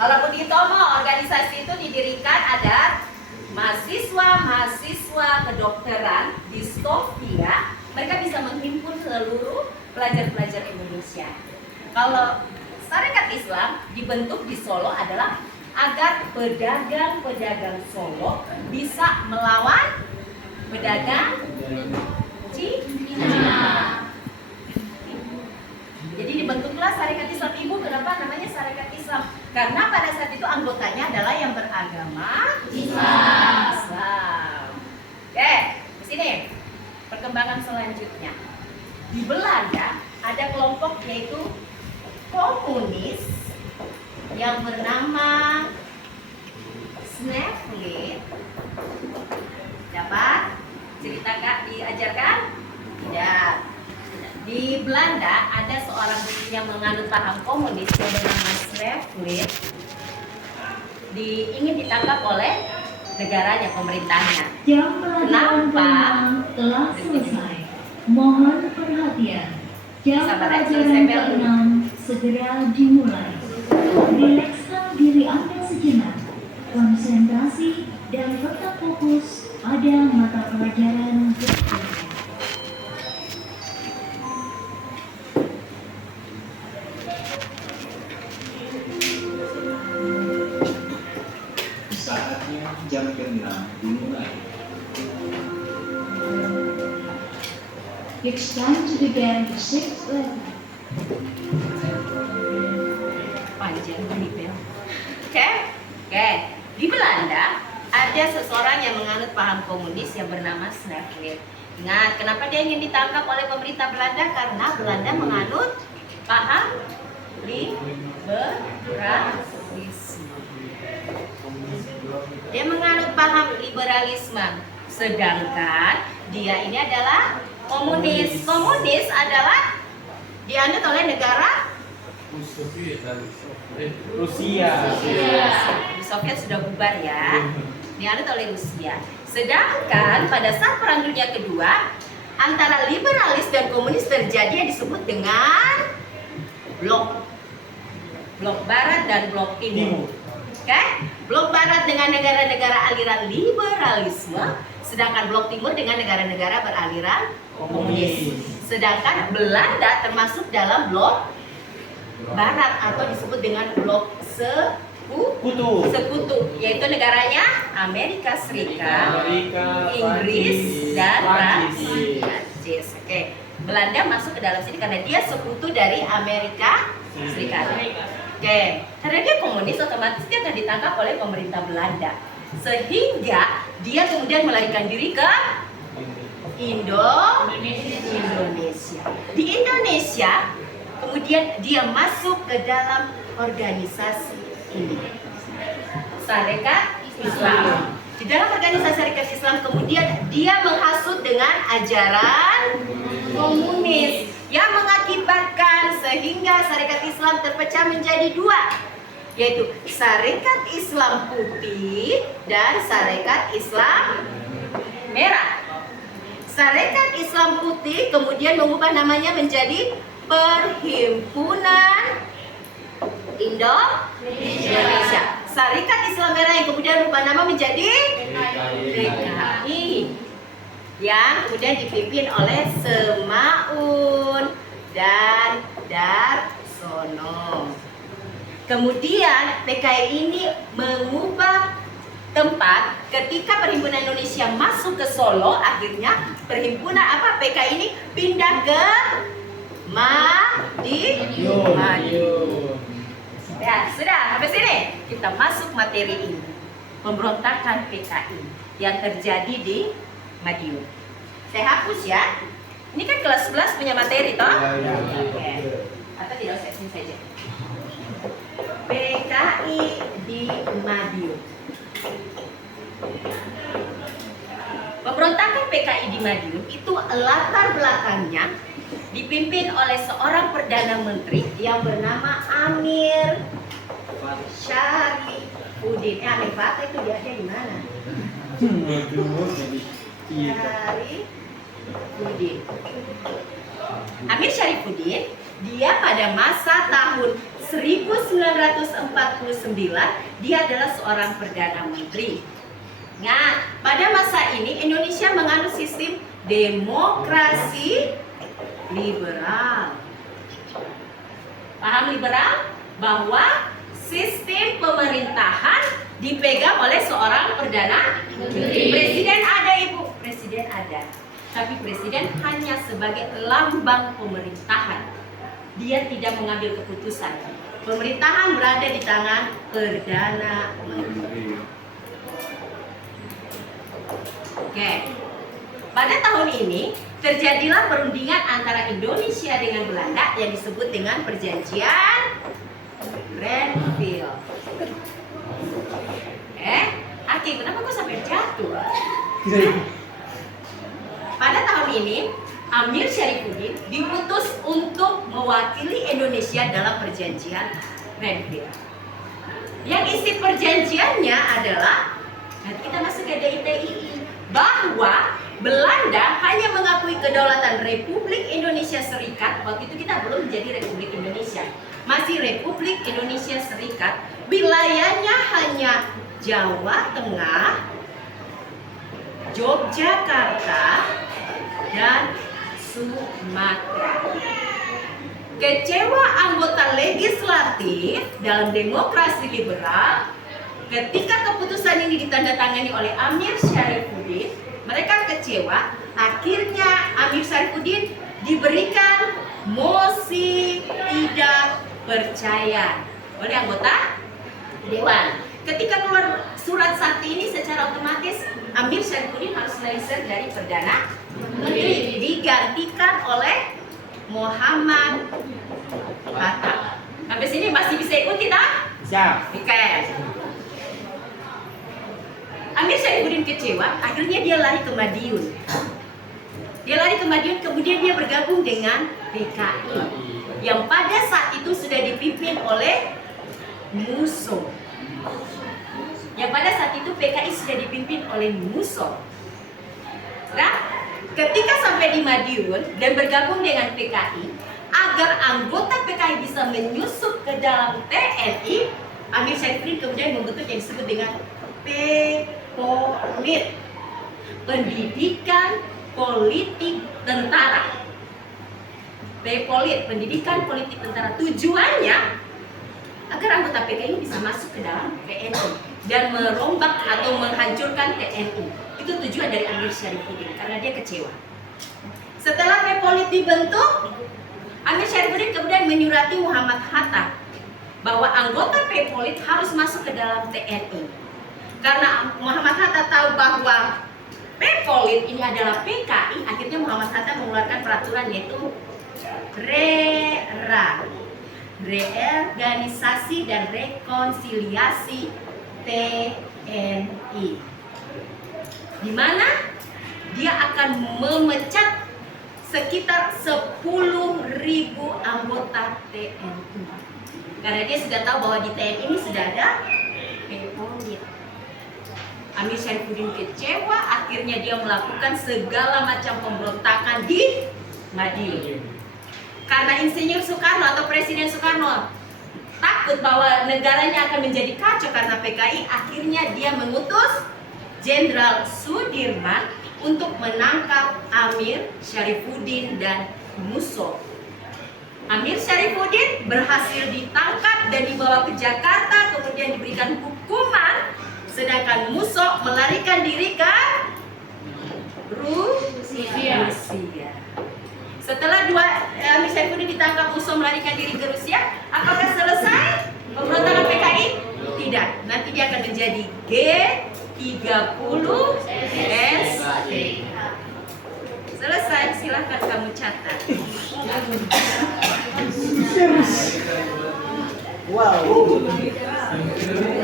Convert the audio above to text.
Kalau Budi Utomo, organisasi itu didirikan ada mahasiswa kedokteran di Sofia. Mereka bisa menghimpun seluruh pelajar-pelajar Indonesia. Kalau Sarekat Islam dibentuk di Solo adalah agar pedagang-pedagang Solo bisa melawan pedagang Cina. Jadi dibentuklah Sarekat Islam. Ibu, kenapa namanya Sarekat Islam? Karena pada saat itu anggotanya adalah yang beragama Islam. Oke, di sini perkembangan selanjutnya. Di Belanda ada kelompok yaitu komunis yang bernama Snevely. Dapat cerita Kak diajarkan? Tidak. Di Belanda ada seorang yang menganut paham komunis yang bernama Snevely. Ingin ditangkap oleh negaranya, pemerintahnya. Jam pelajaran telah selesai. Mohon perhatian. Jam pelajaran ke-6 segera dimulai. Rilekskan diri Anda sejenak. Konsentrasi dan tetap fokus pada mata pelajaran berikutnya. Saatnya jam ke-6 dimulai. It's time to begin the 6th lesson. Panjang nih Bel. Oke. Di Belanda ada seseorang yang menganut paham komunis yang bernama Snevely. Ingat, kenapa dia ingin ditangkap oleh pemerintah Belanda? Karena Belanda menganut paham liberalisme. Dia menganut paham liberalisme, sedangkan dia ini adalah komunis. Komunis adalah dianut oleh negara Rusia. Soviet sudah bubar ya. Dianut oleh Rusia. Sedangkan pada saat Perang Dunia Kedua antara liberalis dan komunis terjadi yang disebut dengan blok barat dan blok timur. Oke? Blok barat dengan negara-negara aliran liberalisme, sedangkan blok timur dengan negara-negara beraliran komunis. Sedangkan Belanda termasuk dalam blok barat atau disebut dengan blok sekutu, yaitu negaranya Amerika Serikat, Inggris, dan Prancis. Oke, Belanda masuk ke dalam sini karena dia sekutu dari Amerika Serikat. Oke, karena dia komunis, otomatis dia akan ditangkap oleh pemerintah Belanda, sehingga dia kemudian melarikan diri ke Indonesia. Di Indonesia, kemudian dia masuk ke dalam organisasi ini, Sarekat Islam. Di dalam organisasi Sarekat Islam kemudian dia menghasut dengan ajaran komunis yang mengakibatkan sehingga Sarekat Islam terpecah menjadi dua, yaitu Sarekat Islam Putih dan Sarekat Islam Merah. Sarekat Islam Putih kemudian mengubah namanya menjadi Perhimpunan Indonesia. Sarekat Islam Merah yang kemudian berubah nama menjadi PKI, yang kemudian dipimpin oleh Semaun dan Darsono. Kemudian PKI ini mengubah tempat ketika Perhimpunan Indonesia masuk ke Solo. Akhirnya perhimpunan PKI ini pindah ke Madiun. Ya, sudah sampai sini. Kita masuk materi ini. Pemberontakan PKI yang terjadi di Madiun. Saya hapus ya. Ini kan kelas 11 punya materi toh? Oke. Atau tidak usah sini saja. PKI di Madiun. Pemberontakan PKI di Madiun itu latar belakangnya dipimpin oleh seorang perdana menteri yang bernama Amir Syarifuddin. Amir Fatah itu dia di mana? Syarifuddin. Amir Syarifuddin, dia pada masa tahun 1949 dia adalah seorang Perdana Menteri. Nah, pada masa ini Indonesia menganut sistem demokrasi liberal. Paham liberal? Bahwa sistem pemerintahan dipegang oleh seorang Perdana Menteri. Presiden ada, Ibu. Presiden ada. Tapi presiden hanya sebagai lambang pemerintahan. Dia tidak mengambil keputusan. Pemerintahan berada di tangan Perdana Menteri. Oke. Pada tahun ini terjadilah perundingan antara Indonesia dengan Belanda yang disebut dengan Perjanjian Renville. Aki, kenapa kok sampai jatuh? Pada tahun ini Amir Syarifuddin diutus untuk mewakili Indonesia dalam Perjanjian Renville. Yang isi perjanjiannya adalah, nanti kita masuk ke DITII, bahwa Belanda hanya mengakui kedaulatan Republik Indonesia Serikat. Waktu itu kita belum menjadi Republik Indonesia, masih Republik Indonesia Serikat. Wilayahnya hanya Jawa Tengah, Yogyakarta, dan Sumatera. Kecewa anggota legislatif dalam demokrasi liberal ketika keputusan ini ditandatangani oleh Amir Syarifuddin. Mereka kecewa, akhirnya Amir Syarifuddin diberikan mosi tidak percaya oleh anggota Dewan. Ketika keluar surat sakti ini, secara otomatis Amir Syarifuddin harus lengser dari Perdana Menteri, digantikan oleh Muhammad Hatta. Sampai sini masih bisa ikut kita? Siap. Oke. Amir Syarifuddin kecewa, akhirnya dia lari ke Madiun. Kemudian dia bergabung dengan PKI yang pada saat itu sudah dipimpin oleh Musso. PKI sudah dipimpin oleh Musso. Nah, ketika sampai di Madiun dan bergabung dengan PKI, agar anggota PKI bisa menyusup ke dalam TNI, Amir Syarifuddin kemudian membentuk yang disebut dengan PPOLIT, Pendidikan Politik Tentara. PPOLIT, Pendidikan Politik Tentara, tujuannya agar anggota PKI bisa masuk ke dalam TNI dan merombak atau menghancurkan TNI. Itu tujuan dari Amir Syarifuddin karena dia kecewa. Setelah PPOLIT dibentuk, Amir Syarifuddin kemudian menyurati Muhammad Hatta bahwa anggota PPOLIT harus masuk ke dalam TNI. Karena Muhammad Hatta tahu bahwa PPOLIT ini adalah PKI, akhirnya Muhammad Hatta mengeluarkan peraturan yaitu RERA, Reorganisasi dan Rekonsiliasi TNI, di mana dia akan memecat sekitar 10.000 anggota TNI. Karena dia sudah tahu bahwa di TNI ini sudah ada PPOLIT. Amir Syarifuddin kecewa, akhirnya dia melakukan segala macam pemberontakan di Madiun. Karena Insinyur Soekarno atau Presiden Soekarno takut bahwa negaranya akan menjadi kacau karena PKI, akhirnya dia mengutus Jenderal Sudirman untuk menangkap Amir Syarifuddin dan Musso. Amir Syarifuddin berhasil ditangkap dan dibawa ke Jakarta, kemudian diberikan hukuman, sedangkan Musso melarikan diri ke Rusia. Setelah Amir Syarifuddin ditangkap, Musso melarikan diri ke Rusia, apakah selesai pemberontakan PKI? Tidak, nanti dia akan menjadi G30SD. Selesai, silahkan kamu catat. Wow.